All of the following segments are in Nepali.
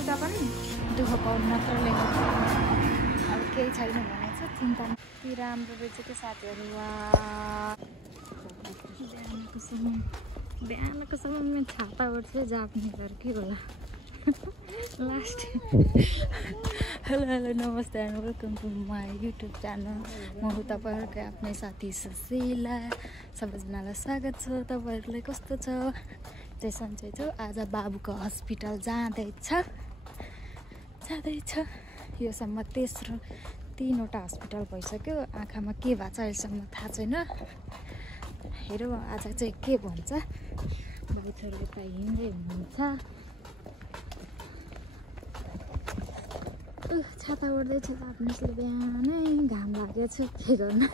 एउटा पनि दुःख पाउनु मात्रले हो, अब केही छैन भने चाहिँ चिन्ता यति राम्रो रहेछ त्यो साथीहरू। बिहानको समयमा छाता उठ्छ जाप्नेहरू के होला last. Hello hello namaste and welcome to my YouTube channel. म हो तपाईँहरूकै आफ्नै साथी सुशीला। सबैजनालाई स्वागत छ। तपाईँहरूलाई कस्तो छ? चाहिँ सन्चै छु। आज बाबुको हस्पिटल जाँदैछ। योसम्म तेस्रो 3वटा हस्पिटल भइसक्यो। आँखामा के भएको छ अहिलेसम्म थाहा छैन। हेरौँ आज चाहिँ के भन्छ। बाबुछोरीले त हिँड्दै हुनुहुन्छ। छाता ओढ्दैछ जापानिजले। बिहानै घाम लागेको छ, के गर्नु।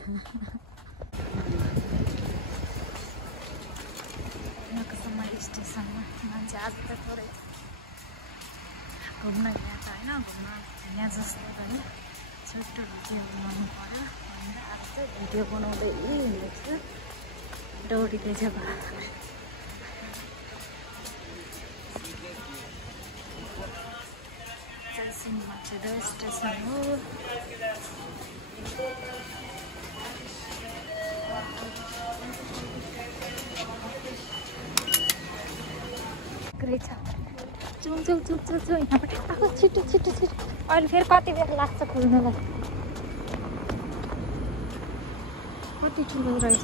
स्टेसनमा मान्छे आज त थोरै घुम्न यहाँ त होइन, घुम्न यहाँ जस्तो पनि छोटो भिडियो बनाउनु पऱ्यो भनेर आज चाहिँ भिडियो बनाउँदै हिँड्दैछु। दौडिँदैछ बाबा। स्टेसन हो। यहाँबाट आएको छिटो अहिले फेरि कति बेला लाग्छ खुल्नुलाई। कति ठुलो रहेछ।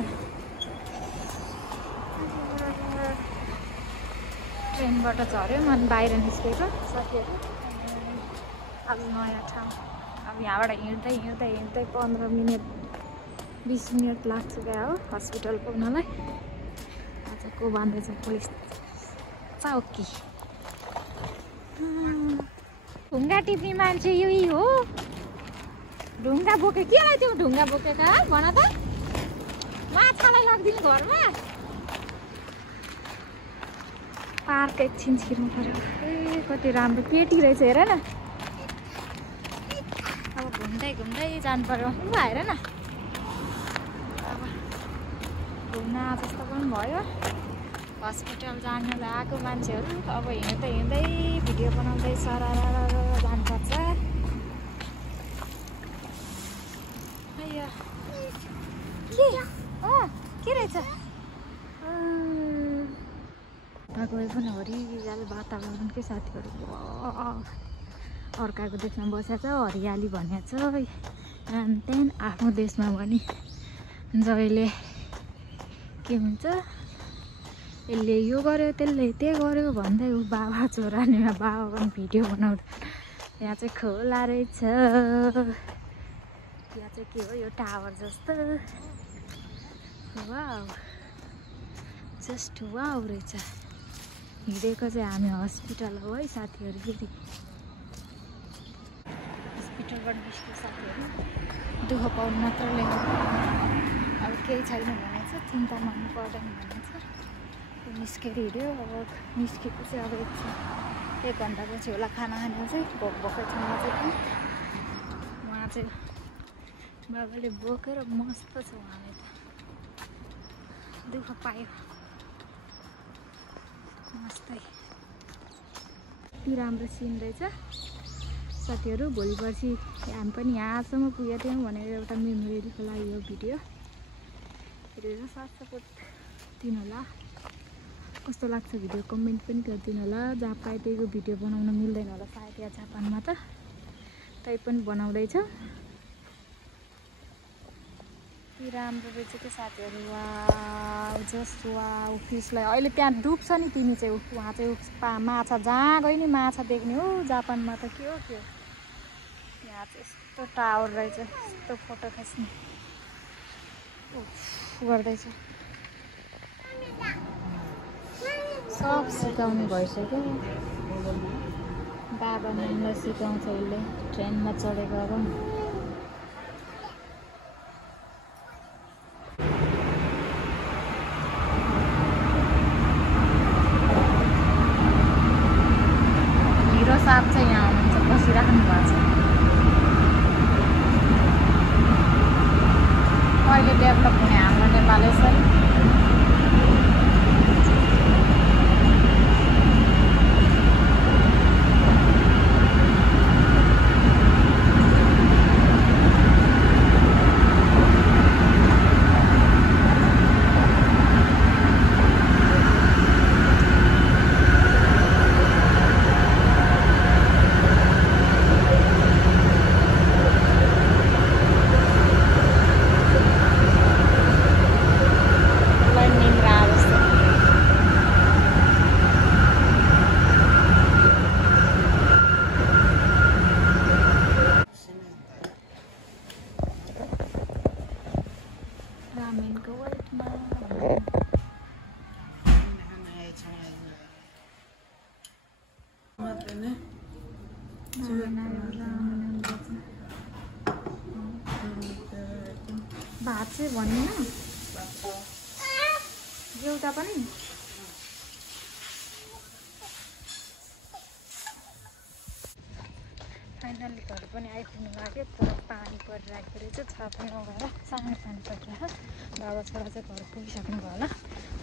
ट्रेनबाट झऱ्यो अनि बाहिर निस्केको साथीहरू। अब नयाँ ठाउँ। अब यहाँबाट हिँड्दै 15 मिनट 20 मिनट लाग्छ क्या हो हस्पिटल पुग्नलाई। आज को बाँध्दैछ पुलिस चौकी। ढुङ्गा टिप्ने मान्छे यही हो। ढुङ्गा बोके के लाई त्यो ढुङ्गा बोकेका भन त। माछालाई लगिदिनु घरमा। पार्क एकछिन छिर्नु पर्यो। ए कति राम्रो पेटी रहेछ हेर न। अब घुम्दै जानु पर्यो। हेर न अब घुम्न जस्तो पनि भयो। हस्पिटल जानुलाई आएको मान्छेहरू अब हिँड्दै भिडियो बनाउँदै सरारा जानुपर्छ। के रहेछ गए पनि हरियाली वातावरण के साथीहरू। अर्काको देशमा बसेको छ हरियाली भनेको छ। त्यहाँदेखि आफ्नो देशमा पनि जहिले के हुन्छ, यसले यो गर्यो त्यसले त्यो गर्यो भन्दै ऊ बाबा छोरानीमा बाबा पनि भिडियो बनाउँदा। यहाँ चाहिँ खोला रहेछ। यहाँ चाहिँ के हो यो टावर जस्तो। वाउ जस्ट वाउ रहेछ। हिँडेको चाहिँ हामी हस्पिटल हो है साथीहरू। फेरि हस्पिटलबाट निस्क्यो साथीहरू। दुःख पाउनु मात्रले हो, अब केही छैन भने चाहिँ चिन्ता मान्नु पर्दैन भन्ने छ। निस्केर हिँड्यो। अब निस्केको चाहिँ अब 1 घन्टापछि होला खाना खाने चाहिँ। भोकै छ म चाहिँ। उहाँ चाहिँ बाबाले बोकेर मस्त छ। उहाँले त दुःख पायो मस्तै। यति राम्रो सिन रहेछ साथीहरू। भोलि पर्सि हामी पनि यहाँसम्म पुगेको थियौँ भनेर एउटा मेमोरीको लागि यो भिडियो हेरेर साथ सपोर्ट दिनु होला। कस्तो लाग्छ भिडियो कमेन्ट पनि गरिदिनु होला। जहाँ पाए त्यहीको भिडियो बनाउन मिल्दैन होला सायद यहाँ जापानमा त। तै पनि बनाउँदैछ। यति राम्रो रहेछ त्यो साथीहरू। Wow just wow. फिसलाई अहिले त्यहाँ डुब्छ नि तिमी चाहिँ। उहाँ चाहिँ माछा जहाँ गयो नि माछा देख्ने हो। जापानमा त के हो त्यो। यहाँ चाहिँ यस्तो टावर रहेछ। यस्तो फोटो खिच्ने गर्दैछ। सब सिकाउनु भइसक्यो। बाबा नानीलाई सिकाउँछ उसले ट्रेनमा चढेको। अब हिरो साहब चाहिँ यहाँ हुनुहुन्छ, बसिराख्नु भएको छ। अहिले डेभलप हुने हाम्रो नेपाल यसरी। भात चाहिँ भनिन एउटा पनि फाइनली घर पनि आइपुग्नु लाग्यो तर पानी परिरहेको रहेछ छाता नभएर सानो पानी परिरहेको बाबा छोरा चाहिँ घर पुगिसक्नु भयो होला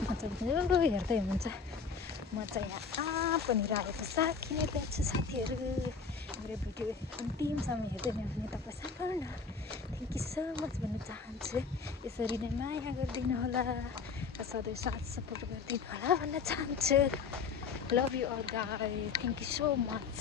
म चाहिँ हेर्दै हुनुहुन्छ म चाहिँ यहाँ पनि आएको साकिने त्यहाँ छु साथीहरू मेरो भिडियो अन्तिमसम्म हेर्दैन भने तपाईँ सम्पूर्ण थ्याङ्क यू सो मच भन्न चाहन्छु यसरी नै माया गरिदिनु होला र सधैँ साथ सपोर्ट गरिदिनु होला भन्न चाहन्छु love you all guys thank you so much